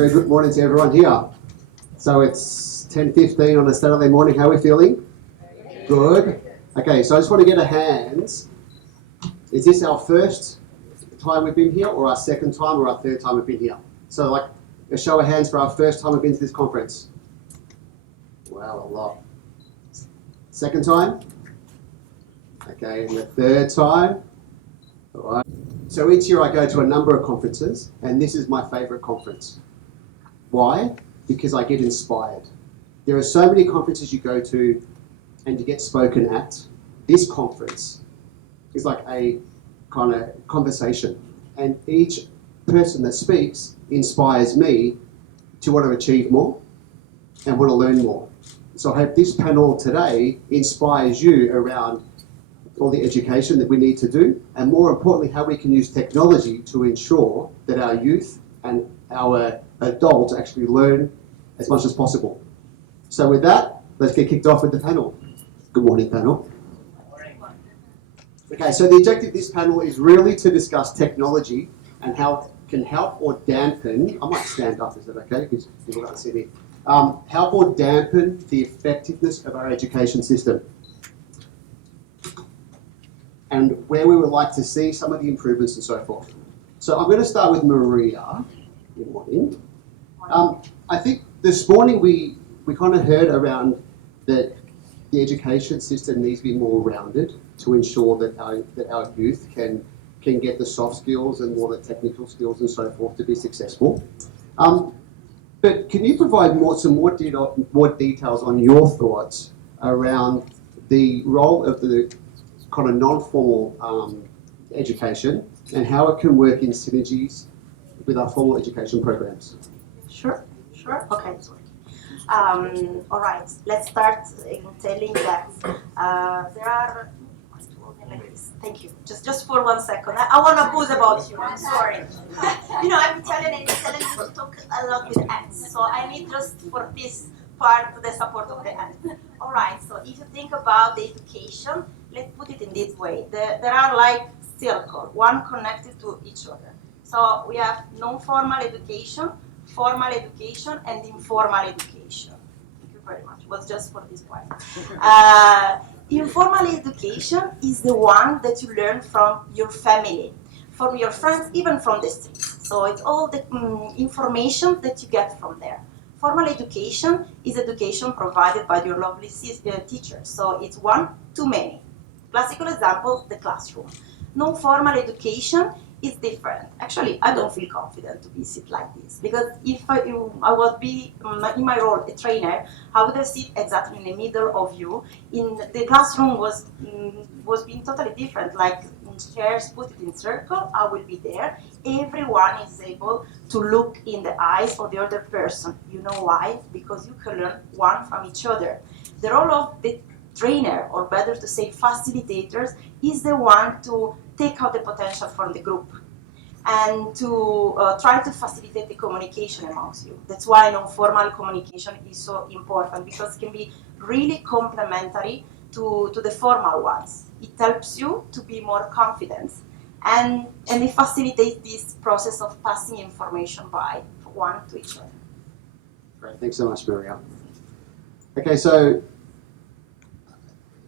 very good morning to everyone here. So it's 10:15 on a Saturday morning. How are we feeling? Good. Okay, so I just want to get a hands. Is this our first time we've been here, or our second time, or our third time we've been here? So like a show of hands for our first time we've been to this conference. Wow, a lot. Second time? Okay, and the third time? All right. So each year I go to a number of conferences, and this is my favourite conference. Why? Because I get inspired. There are so many conferences you go to and you get spoken at. This conference is like a kind of conversation, and each person that speaks inspires me to want to achieve more and want to learn more. So I hope this panel today inspires you around all the education that we need to do, and more importantly, how we can use technology to ensure that our youth and our adults actually learn as much as possible. So with that, let's get kicked off with the panel. Good morning, panel. Okay, so the objective of this panel is really to discuss technology and how it can help or dampen, I might stand up, is that okay? Because people can't see me. Help or dampen the effectiveness of our education system, and where we would like to see some of the improvements and so forth. So I'm going to start with Maria. Good morning. I think this morning we kind of heard around that the education system needs to be more rounded to ensure that our youth can get the soft skills and more the technical skills and so forth to be successful. But can you provide some more details on your thoughts around the role of the kind of non-formal education and how it can work in synergies with our formal education programs? Sure. Okay. All right. Let's start in telling that there are. Thank you. Just for 1 second. I want to pause about you. I'm sorry. I'm Italian, and Italian people talk a lot with ends. So I need just for this part the support of the end. All right. So if you think about the education, let's put it in this way. There are like circles, one connected to each other. So we have non-formal education, formal education, and informal education. Thank you very much. It was just for this point. Informal education is the one that you learn from your family, from your friends, even from the streets. So it's all the information that you get from there. Formal education is education provided by your lovely teachers. So it's one too many. Classical example, the classroom. Non-formal education is different. Actually, I don't feel confident to sit like this, because if I would be in my role a trainer, I would have sit exactly in the middle of you. In the classroom was being totally different, like chairs put it in circle, I will be there. Everyone is able to look in the eyes of the other person. You know why? Because you can learn one from each other. The role of the trainer, or better to say facilitators, is the one to take out the potential from the group and to try to facilitate the communication amongst you. That's why non-formal communication is so important, because it can be really complementary to the formal ones. It helps you to be more confident, and it facilitates this process of passing information by one to each other. Great, thanks so much, Maria. Okay, so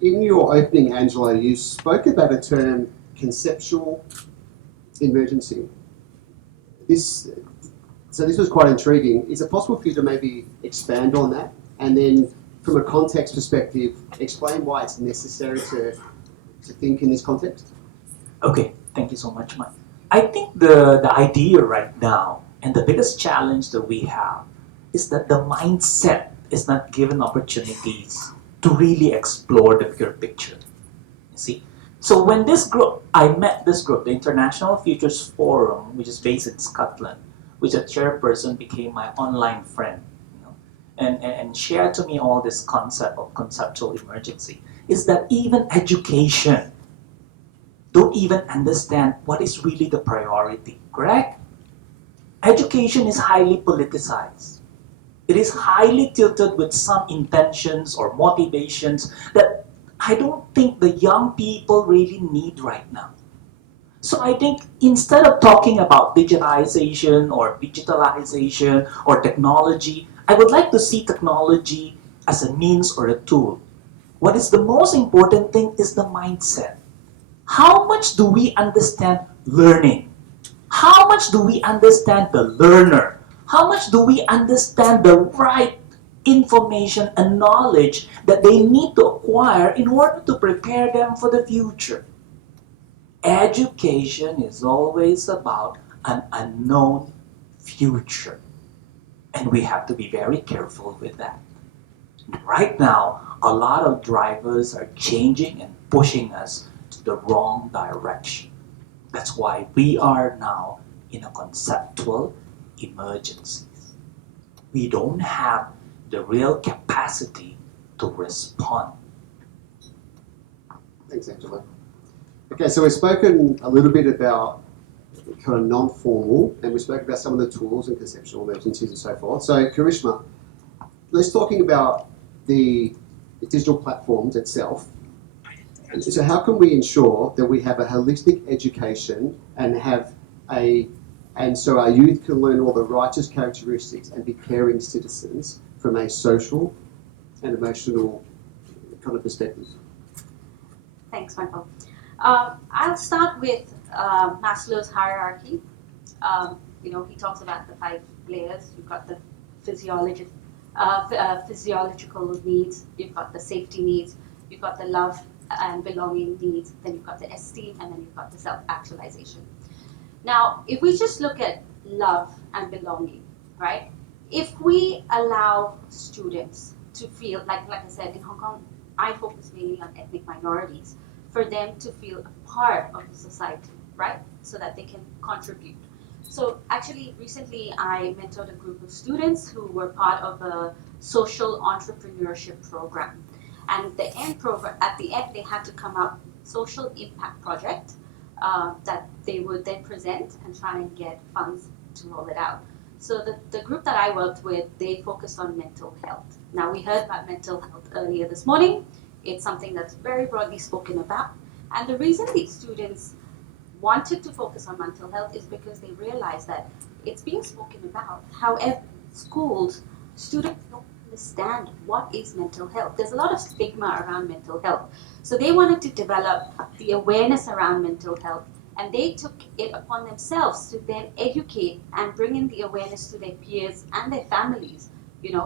in your opening, Angelo, you spoke about a term, conceptual emergency. This was quite intriguing. Is it possible for you to maybe expand on that, and then from a context perspective, explain why it's necessary to think in this context? Okay, thank you so much, Mike. I think the idea right now, and the biggest challenge that we have, is that the mindset is not given opportunities to really explore the bigger picture. You see? So when I met this group, the International Futures Forum, which is based in Scotland, which a chairperson became my online friend, and shared to me all this concept of conceptual emergency, is that even education don't even understand what is really the priority, correct? Education is highly politicized. It is highly tilted with some intentions or motivations that I don't think the young people really need right now. So I think instead of talking about digitization or digitalization or technology, I would like to see technology as a means or a tool. What is the most important thing is the mindset. How much do we understand learning? How much do we understand the learner? How much do we understand the right information and knowledge that they need to acquire in order to prepare them for the future? Education is always about an unknown future. And we have to be very careful with that. Right now, a lot of drivers are changing and pushing us to the wrong direction. That's why we are now in a conceptual emergency. We don't have the real capacity to respond. Thanks, Angelo. Okay, so we've spoken a little bit about kind of non-formal, and we spoke about some of the tools and conceptual emergencies and so forth. So, Karishma, let's talking about the digital platforms itself. So how can we ensure that we have a holistic education and so our youth can learn all the righteous characteristics and be caring citizens from a social and emotional kind of perspective? Thanks, Michael. I'll start with Maslow's hierarchy. He talks about the 5 layers. You've got the physiological needs, you've got the safety needs, you've got the love and belonging needs, then you've got the esteem, and then you've got the self-actualization. Now, if we just look at love and belonging, right? If we allow students to feel, like I said, in Hong Kong, I focus mainly on ethnic minorities, for them to feel a part of the society, right? So that they can contribute. So actually, recently I mentored a group of students who were part of a social entrepreneurship program. And at the end, they had to come up with a social impact project that they would then present and try and get funds to roll it out. So the group that I worked with, they focused on mental health. Now, we heard about mental health earlier this morning. It's something that's very broadly spoken about. And the reason these students wanted to focus on mental health is because they realized that it's being spoken about. However, schools, students don't understand what is mental health. There's a lot of stigma around mental health. So they wanted to develop the awareness around mental health, and they took it upon themselves to then educate and bring in the awareness to their peers and their families,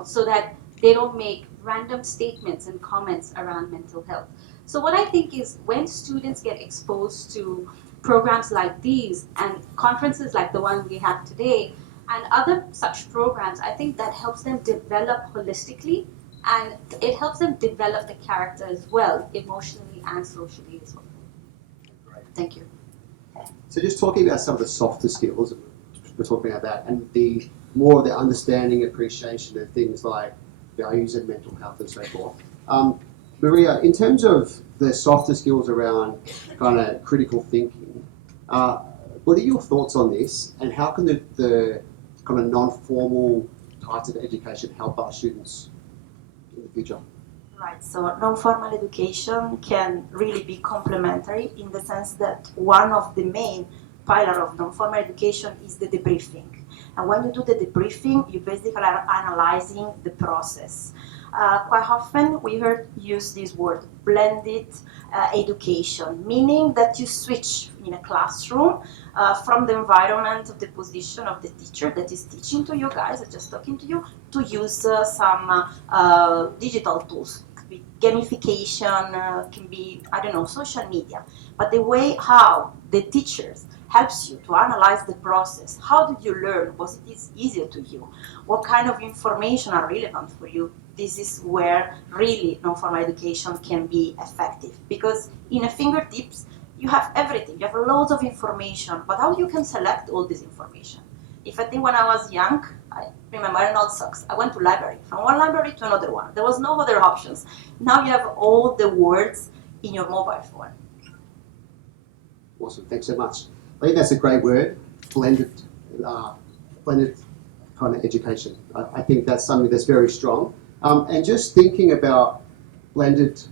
so that they don't make random statements and comments around mental health. So what I think is when students get exposed to programs like these and conferences like the one we have today and other such programs, I think that helps them develop holistically, and it helps them develop the character as well, emotionally and socially as well. Thank you. So just talking about some of the softer skills, we're talking about that, and the more of the understanding, appreciation of things like values and mental health and so forth. Maria, in terms of the softer skills around kind of critical thinking, what are your thoughts on this, and how can the kind of non-formal types of education help our students in the future? Right, so non-formal education can really be complementary in the sense that one of the main pillar of non-formal education is the debriefing. And when you do the debriefing, you basically are analyzing the process. Quite often we heard use this word, blended education, meaning that you switch in a classroom from the environment of the position of the teacher that is teaching to you guys, just talking to you, to use some digital tools. Could be gamification, can be, social media. But the way how the teachers helps you to analyze the process. How did you learn? Was it easier to you? What kind of information are relevant for you? This is where really non-formal education can be effective, because in a fingertips you have everything. You have loads of information, but how you can select all this information? If I think when I was young, I remember in old socks, I went to library, from one library to another one. There was no other options. Now you have all the words in your mobile phone. Awesome, thanks so much. I think that's a great word, blended kind of education. I think that's something that's very strong. And just thinking about blended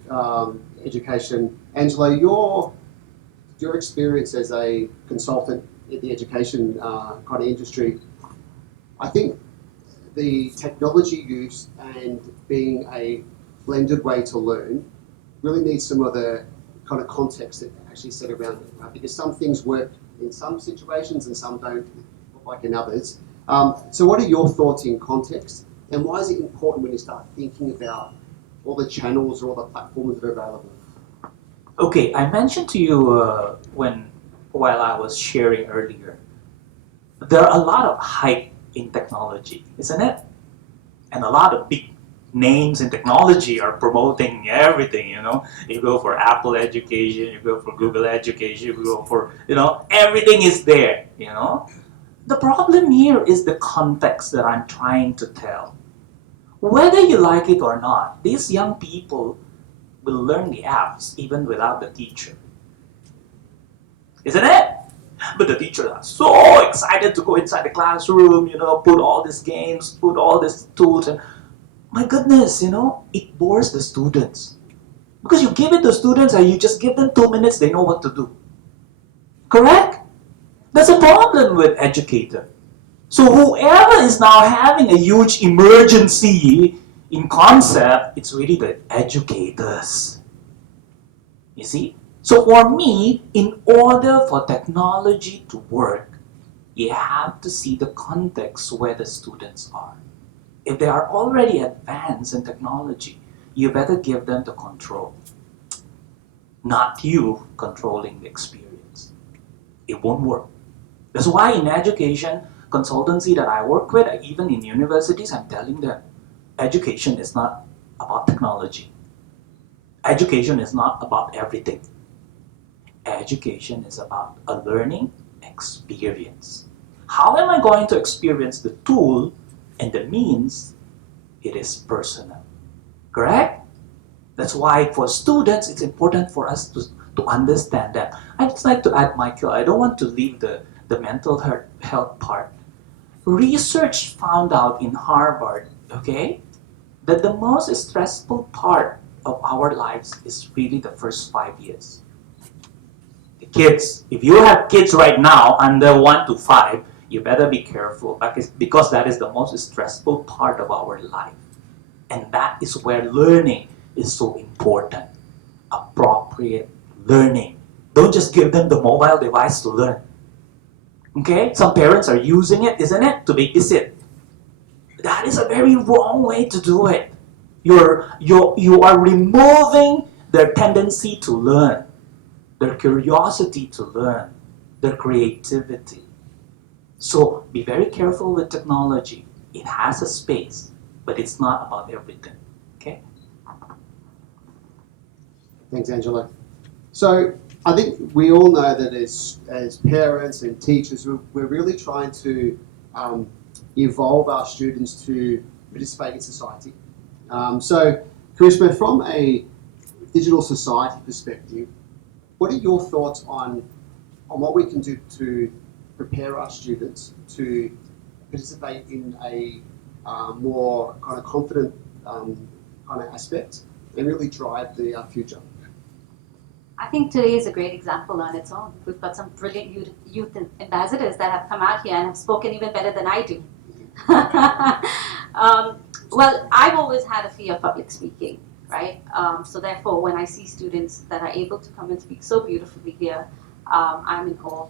education, Angelo, your experience as a consultant in the education kind of industry, I think the technology use and being a blended way to learn really needs some other kind of context that actually set around it, right? Because some things work in some situations and some don't, like in others. So what are your thoughts in context, and why is it important when you start thinking about all the channels or all the platforms that are available? Okay, I mentioned to you while I was sharing earlier, there are a lot of hype in technology, isn't it? And a lot of big names in technology are promoting everything, you know. You go for Apple education, you go for Google education, you go for, you know, everything is there, you know. The problem here is the context that I'm trying to tell. Whether you like it or not, these young people will learn the apps even without the teacher. Isn't it? But the teachers are so excited to go inside the classroom, you know, put all these games, put all these tools, and my goodness, you know, it bores the students. Because you give it to students and you just give them 2 minutes, they know what to do. Correct? That's a problem with educator. So whoever is now having a huge emergency in concept, it's really the educators. You see? So for me, in order for technology to work, you have to see the context where the students are. If they are already advanced in technology, you better give them the control, not you controlling the experience. It won't work. That's why in education consultancy that I work with, even in universities, I'm telling them, education is not about technology. Education is not about everything. Education is about a learning experience. How am I going to experience the tool and the means? It is personal. Correct? That's why for students, it's important for us to understand that. I'd just like to add, Michael, I don't want to leave the mental health part. Research found out in Harvard, okay, that the most stressful part of our lives is really the first 5 years. The kids, if you have kids right now under 1 to 5, you better be careful because that is the most stressful part of our life. And that is where learning is so important. Appropriate learning. Don't just give them the mobile device to learn. Okay? Some parents are using it, isn't it, to babysit. That is a very wrong way to do it. You are removing their tendency to learn, their curiosity to learn, their creativity. So be very careful with technology. It has a space, but it's not about everything. Okay? Thanks, Angelo. So I think we all know that as parents and teachers, we're really trying to evolve our students to participate in society. So, Karishma, from a digital society perspective, what are your thoughts on what we can do to prepare our students to participate in a more kind of confident kind of aspect and really drive the future? I think today is a great example on its own. We've got some brilliant youth ambassadors that have come out here and have spoken even better than I do. Well, I've always had a fear of public speaking, right? So therefore, when I see students that are able to come and speak so beautifully here, I'm in awe.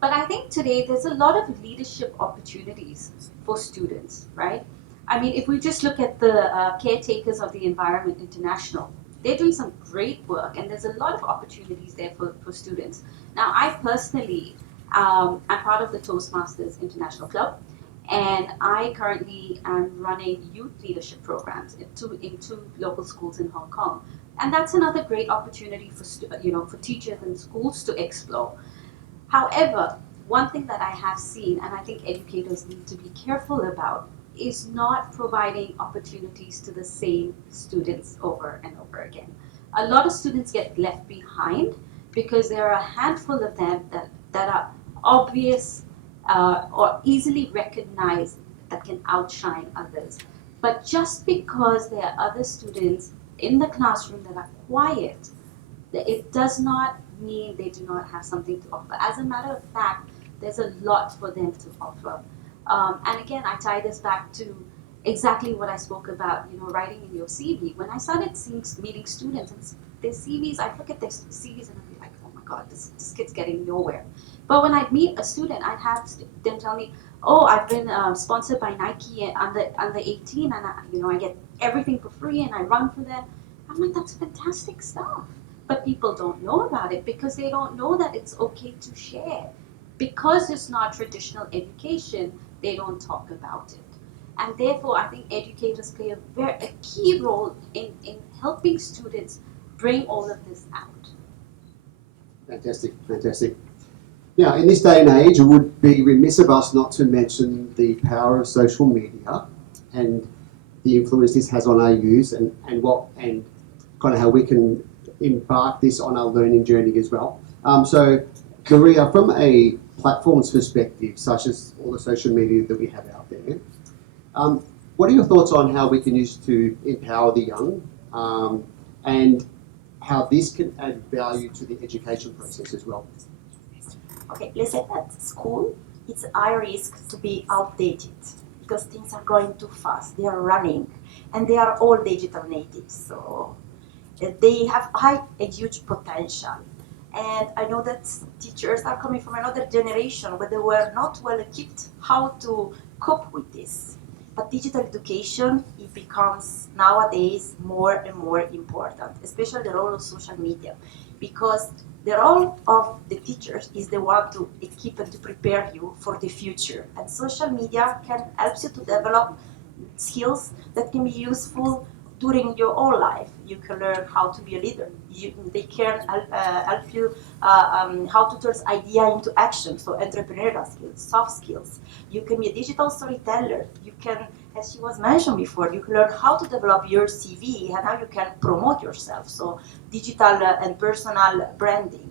But I think today there's a lot of leadership opportunities for students, right? I mean, if we just look at the caretakers of the environment international, they're doing some great work, and there's a lot of opportunities there for students. Now, I personally am part of the Toastmasters International Club, and I currently am running youth leadership programs in two local schools in Hong Kong, and that's another great opportunity for teachers and schools to explore. However, one thing that I have seen, and I think educators need to be careful about, is not providing opportunities to the same students over and over again. A lot of students get left behind because there are a handful of them that are obvious or easily recognized that can outshine others. But just because there are other students in the classroom that are quiet, it does not mean they do not have something to offer. As a matter of fact, there's a lot for them to offer. And again, I tie this back to exactly what I spoke about, writing in your CV. When I started meeting students and their CVs, I look at their CVs and I'd be like, oh my God, this kid's getting nowhere. But when I'd meet a student, I'd have them tell me, oh, I've been sponsored by Nike under 18, and I get everything for free, and I run for them. I'm like, that's fantastic stuff. But people don't know about it because they don't know that it's okay to share. Because it's not traditional education, they don't talk about it. And therefore, I think educators play a key role in helping students bring all of this out. Fantastic, fantastic. Now, in this day and age, it would be remiss of us not to mention the power of social media and the influence this has on our youth and kind of how we can embark this on our learning journey as well. So, Maria, from a platforms perspective, such as all the social media that we have out there, what are your thoughts on how we can use to empower the young and how this can add value to the education process as well? Okay, let's say at school, it's high risk to be outdated because things are going too fast. They are running, and they are all digital natives, so they have a huge potential. And I know that teachers are coming from another generation where they were not well equipped how to cope with this. But digital education, it becomes nowadays more and more important, especially the role of social media, because the role of the teachers is the one to equip and to prepare you for the future. And social media can help you to develop skills that can be useful during your whole life. You can learn how to be a leader. They can help you how to turn idea into action, so entrepreneurial skills, soft skills. You can be a digital storyteller. You can, as she was mentioned before, you can learn how to develop your CV and how you can promote yourself, so digital and personal branding.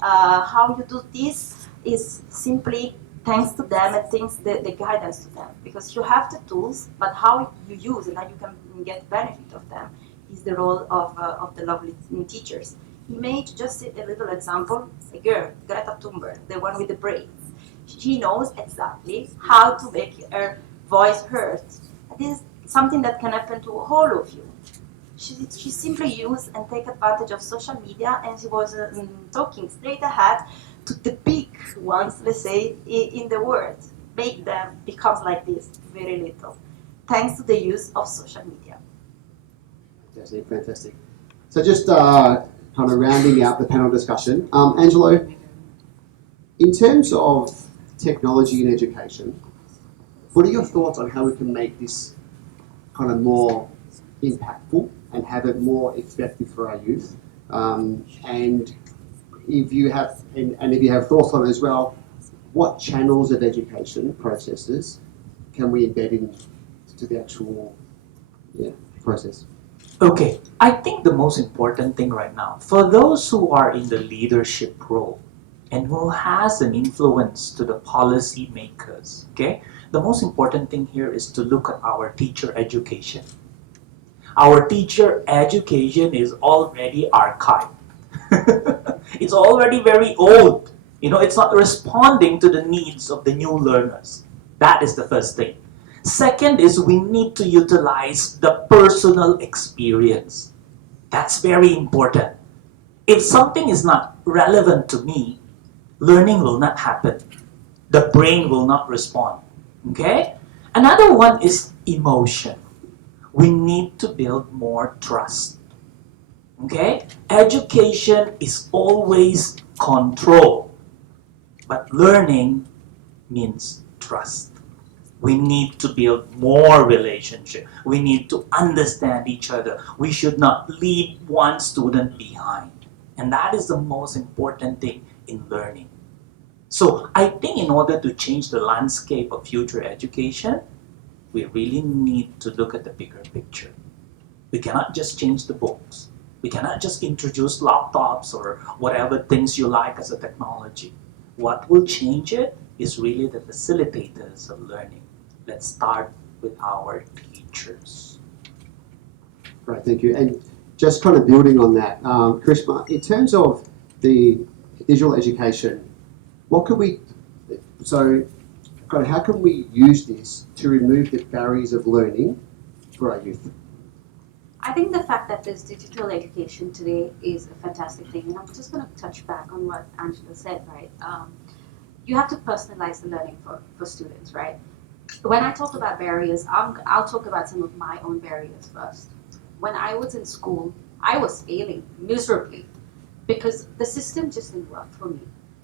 How you do this is simply thanks to them and thanks the guidance to them, because you have the tools, but how you use and how you can get benefit of them is the role of the lovely teachers. He made just a little example, a girl, Greta Thunberg, the one with the braids. She knows exactly how to make her voice heard. This is something that can happen to all of you. She simply used and take advantage of social media, and she was talking straight ahead to the big ones, let's say, in the world. Make them become like this, very little, thanks to the use of social media. Fantastic, fantastic. So just kind of rounding out the panel discussion, Angelo, in terms of technology in education, what are your thoughts on how we can make this kind of more impactful and have it more effective for our youth? And if you have thoughts on it as well, what channels of education processes can we embed into the actual process? Okay, I think the most important thing right now, for those who are in the leadership role and who has an influence to the policy makers, okay, the most important thing here is to look at our teacher education. Our teacher education is already archived. It's already very old. It's not responding to the needs of the new learners. That is the first thing. Second is we need to utilize the personal experience. That's very important. If something is not relevant to me, learning will not happen. The brain will not respond. Okay? Another one is emotion. We need to build more trust. Okay? Education is always control, but learning means trust. We need to build more relationship. We need to understand each other. We should not leave one student behind. And that is the most important thing in learning. So I think in order to change the landscape of future education, we really need to look at the bigger picture. We cannot just change the books. We cannot just introduce laptops or whatever things you like as a technology. What will change it is really the facilitators of learning. Let's start with our teachers. Right, thank you. And just kind of building on that, Karishma, in terms of the digital education, what can we, so kind of how can we use this to remove the barriers of learning for our youth? I think the fact that there's digital education today is a fantastic thing, and I'm just going to touch back on what Angelo said, right? You have to personalize the learning for students, right? When I talk about barriers, I'll talk about some of my own barriers first. When I was in school, I was failing miserably because the system just didn't work for me,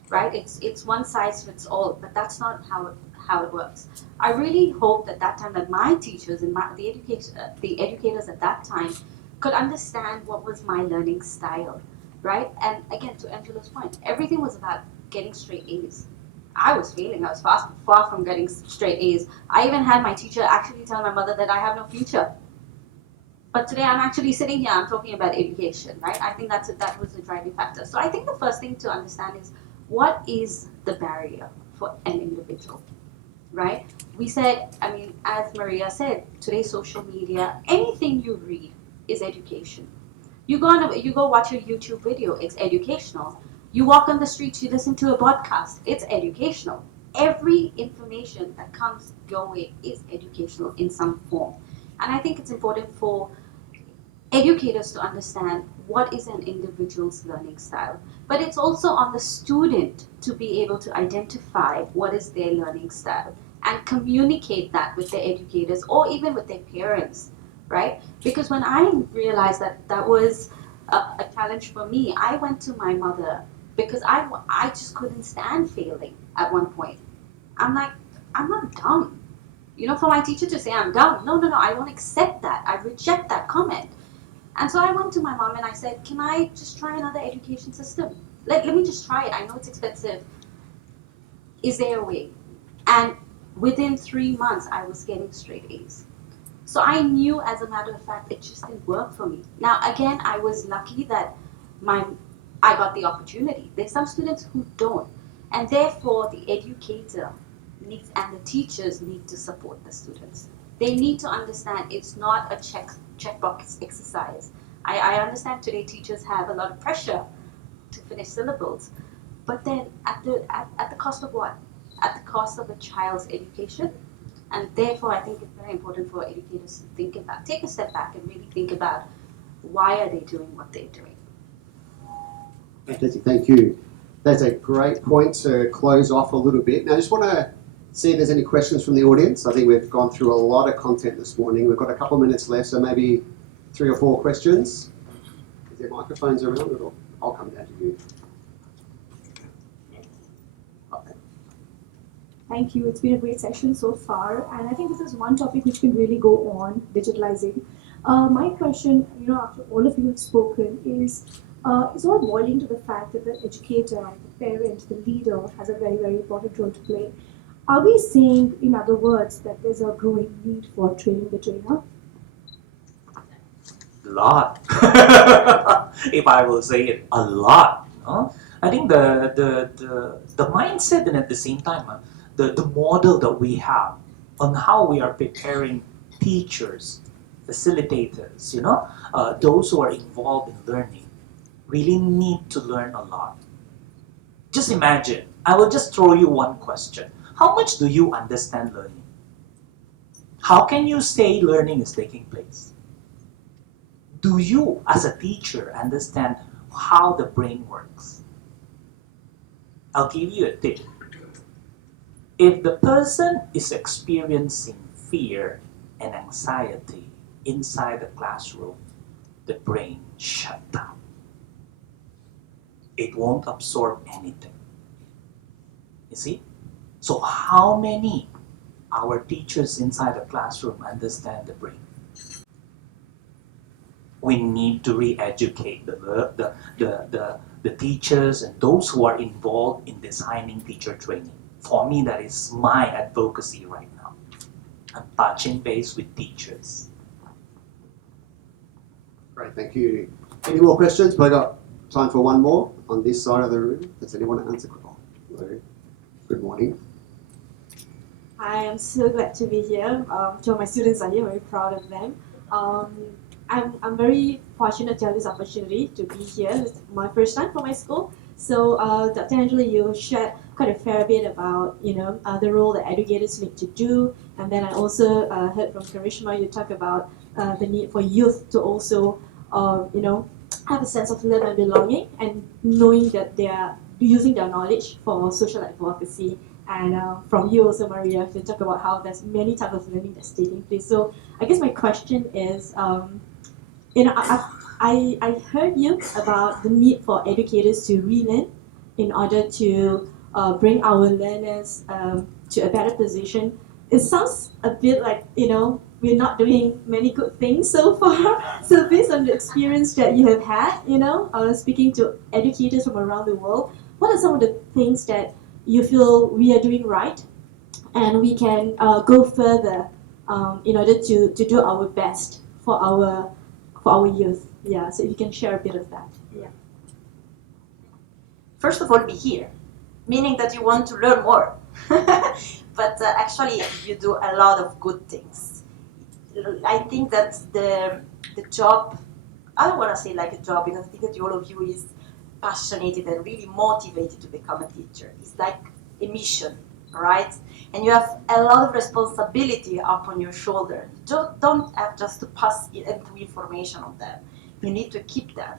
right? It's one size fits all, but that's not how it works. I really hope that time that my teachers and the educators at that time could understand what was my learning style, right? And again, to Angelo's point, everything was about getting straight A's. I was failing. I was far from getting straight A's. I even had my teacher actually tell my mother that I have no future. But today I'm actually sitting here, I'm talking about education, right? I think that was the driving factor. So I think the first thing to understand is what is the barrier for an individual, right? We said, I mean, as Maria said, today's social media, anything you read is education. You go watch a YouTube video, it's educational. You walk on the streets, you listen to a podcast, it's educational. Every information that comes your way is educational in some form. And I think it's important for educators to understand what is an individual's learning style. But it's also on the student to be able to identify what is their learning style and communicate that with their educators or even with their parents, right? Because when I realized that was a challenge for me, I went to my mother because I just couldn't stand failing at one point. I'm like, I'm not dumb. You know, for my teacher to say I'm dumb, no, I won't accept that. I reject that comment. And so I went to my mom and I said, can I just try another education system? Let me just try it. I know it's expensive. Is there a way? And within 3 months, I was getting straight A's. So I knew, as a matter of fact, it just didn't work for me. Now, again, I was lucky that I got the opportunity. There's some students who don't. And therefore, the educator needs and the teachers need to support the students. They need to understand it's not a checkbox exercise. I understand today teachers have a lot of pressure to finish syllables, but then at the cost of what? At the cost of a child's education. And therefore, I think it's very important for educators to take a step back and really think about why are they doing what they're doing. Fantastic, thank you. That's a great point to close off a little bit. Now, I just want to see if there's any questions from the audience. I think we've gone through a lot of content this morning. We've got a couple of minutes left, so maybe 3 or 4 questions. Is there microphones around at all? I'll come down to you. Okay. Thank you. It's been a great session so far, and I think this is one topic which can really go on, digitalizing. My question, after all of you have spoken, is all boiling to the fact that the educator, the parent, the leader has a very, very important role to play. Are we saying, in other words, that there's a growing need for training the trainer? A lot. If I will say it, a lot. No? I think the mindset and at the same time, the model that we have on how we are preparing teachers, facilitators, those who are involved in learning, really need to learn a lot. Just imagine, I will just throw you one question. How much do you understand learning? How can you say learning is taking place? Do you, as a teacher, understand how the brain works? I'll give you a tip. If the person is experiencing fear and anxiety inside the classroom, the brain shut down. It won't absorb anything. You see? So how many our teachers inside the classroom understand the brain? We need to re-educate the teachers and those who are involved in designing teacher training. For me, that is my advocacy right now. I'm touching base with teachers. Great, thank you. Any more questions? But I got time for one more on this side of the room. Does anyone answer? Hello. Good morning. I am so glad to be here. So my students are here, very proud of them. I'm very fortunate to have this opportunity to be here. It's my first time for my school. So, Dr. Angelo, you shared quite a fair bit about, the role that educators need to do. And then I also heard from Karishma, you talk about the need for youth to also, have a sense of love and belonging and knowing that they are using their knowledge for social advocacy. And from you also, Maria, you talk about how there's many types of learning that's taking place. So I guess my question is, I heard you about the need for educators to relearn in order to bring our learners to a better position. It sounds a bit like, we're not doing many good things so far. So based on the experience that you have had, speaking to educators from around the world, what are some of the things that you feel we are doing right and we can go further in order to do our best for our youth? Yeah, so if you can share a bit of that. Yeah. First of all, be here, meaning that you want to learn more. But actually, you do a lot of good things. I think that the job, I don't want to say like a job, because I think that all of you is passionate and really motivated to become a teacher. It's like a mission, right? And you have a lot of responsibility upon your shoulder. You don't have just to pass information on them. You need to keep them.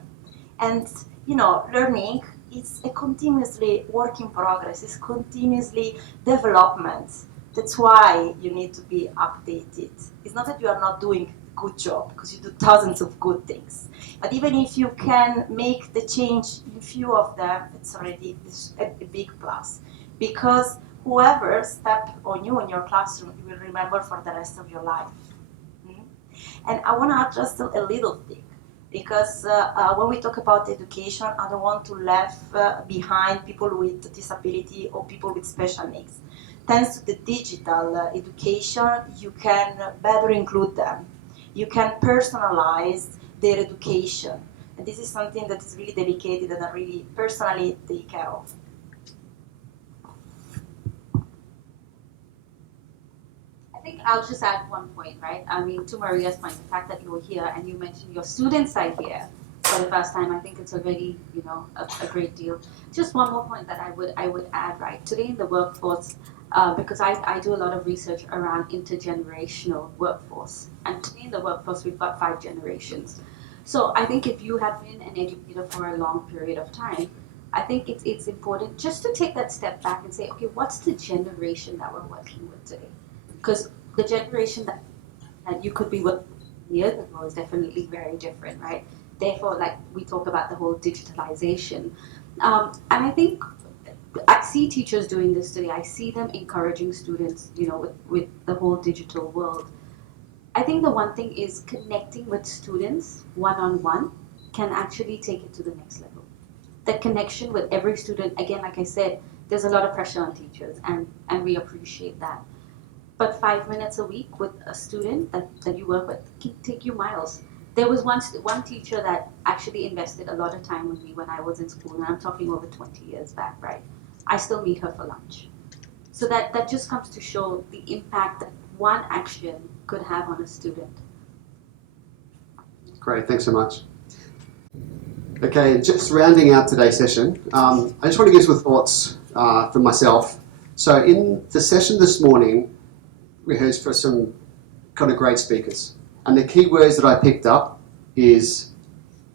And, learning is a continuously work in progress. It's continuously development. That's why you need to be updated. It's not that you are not doing a good job, because you do thousands of good things. But even if you can make the change in few of them, it's already a big plus. Because whoever step on you in your classroom, you will remember for the rest of your life. And I want to add just a little thing, because when we talk about education, I don't want to leave behind people with disability or people with special needs. Thanks to the digital education, you can better include them. You can personalize their education. And this is something that is really dedicated and I really personally take care of. I think I'll just add one point, right? I mean, to Maria's point, the fact that you were here and you mentioned your students are here for the first time, I think it's already, a great deal. Just one more point that I would add, right? Today in the workforce, because I do a lot of research around intergenerational workforce, and today in the workforce we've got 5 generations. So I think if you have been an educator for a long period of time, I think it's important just to take that step back and say, okay, what's the generation that we're working with today? Because the generation that you could be with years ago is definitely very different, right? Therefore, like we talk about the whole digitalisation. And I think I see teachers doing this today. I see them encouraging students, with the whole digital world. I think the one thing is connecting with students one-on-one can actually take it to the next level. That connection with every student, again, like I said, there's a lot of pressure on teachers, and we appreciate that. But 5 minutes a week with a student that you work with can take you miles. There was one teacher that actually invested a lot of time with me when I was in school, and I'm talking over 20 years back, right? I still meet her for lunch. So that just comes to show the impact that one action could have on a student. Great, thanks so much. Okay, just rounding out today's session, I just want to give some thoughts from myself. So in the session this morning, we heard for some kind of great speakers. And the key words that I picked up is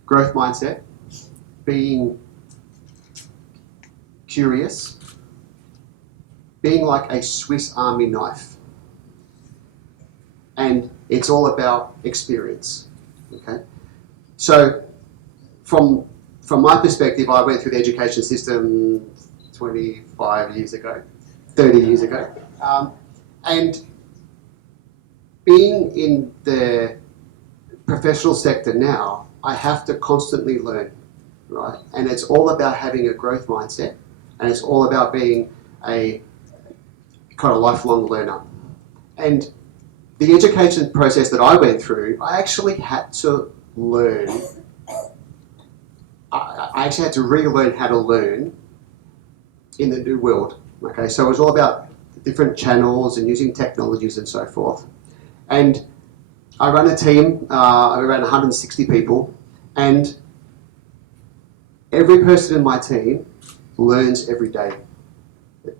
growth mindset, being curious, being like a Swiss Army knife. And it's all about experience, okay? So from my perspective, I went through the education system 25 years ago, 30 years ago. And being in the professional sector now, I have to constantly learn, right? And it's all about having a growth mindset, and it's all about being a kind of lifelong learner. And the education process that I went through, I actually had to learn, I actually had to relearn how to learn in the new world, okay? So it was all about different channels and using technologies and so forth. And I run a team of around 160 people, and every person in my team learns every day.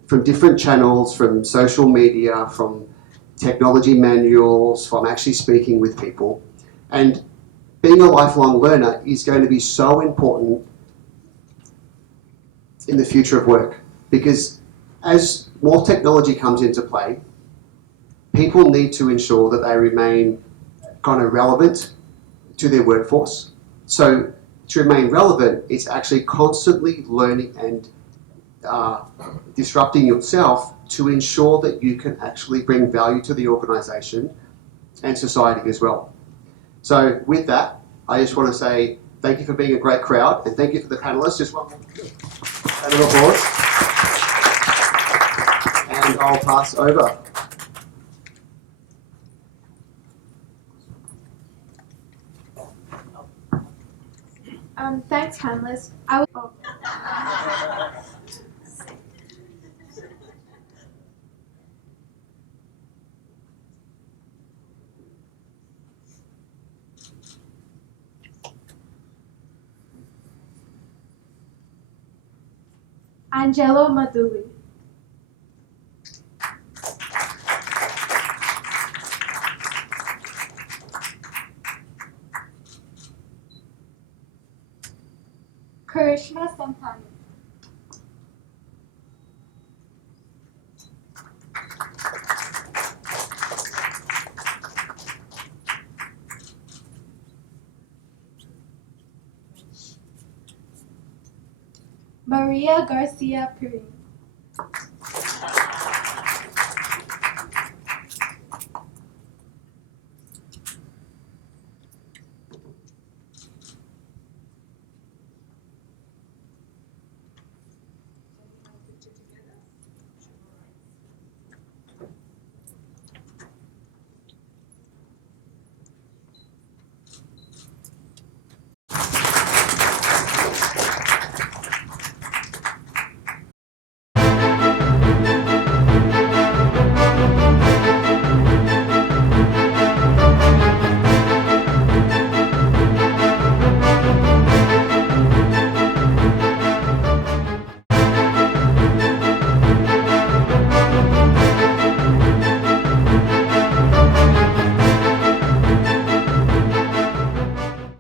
From different channels, from social media, from technology manuals, from actually speaking with people. And being a lifelong learner is going to be so important in the future of work, because as more technology comes into play, people need to ensure that they remain kind of relevant to their workforce. So to remain relevant, it's actually constantly learning and disrupting yourself to ensure that you can actually bring value to the organisation and society as well. So with that, I just want to say thank you for being a great crowd, and thank you for the panellists. Just one round of applause. And I'll pass over. Thanks, panelists. Angelo Maduli. Karishma Samtani. Maria Garcia Pirina.